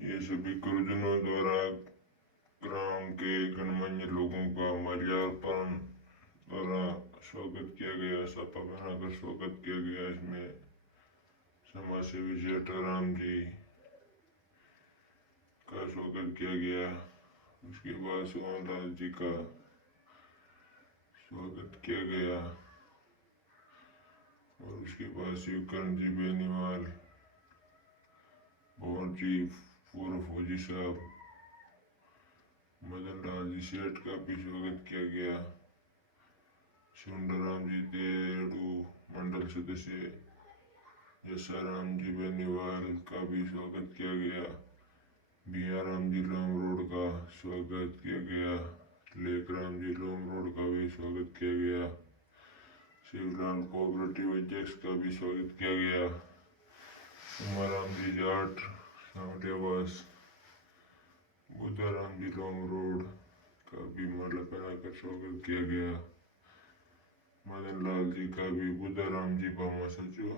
ये सभी गुरुजनों द्वारा ग्राम के गणमान्य लोगों का माल्यार्पण द्वारा स्वागत किया गया, साफा पहनाकर स्वागत किया गया। इसमें समाज सेवी जेठाराम जी का स्वागत किया गया। उसके बाद सोहनलाल जी का स्वागत किया गया और उसके बाद शिवकरण जी बेनीवाल, भंवर जी पूर्व फौजी साहब, मदन लाल जी सेठ का भी स्वागत किया गया। सुंदराम जी देड़ू मंडल सदस्य यशाराम जी बेनीवाल का भी स्वागत किया गया। बियाराम जी लोम रोड का स्वागत किया गया। लेकराम जी लोम रोड का भी स्वागत किया गया। शिवलाल कोऑपरेटिव अध्यक्ष का भी स्वागत किया गया। उमाराम जी जाट सावटियावास, बुद्धाराम जी लोम रोड का भी माला पहनाकर स्वागत किया गया। मदन लाल जी का भी, बुद्धाराम जी बामा सचो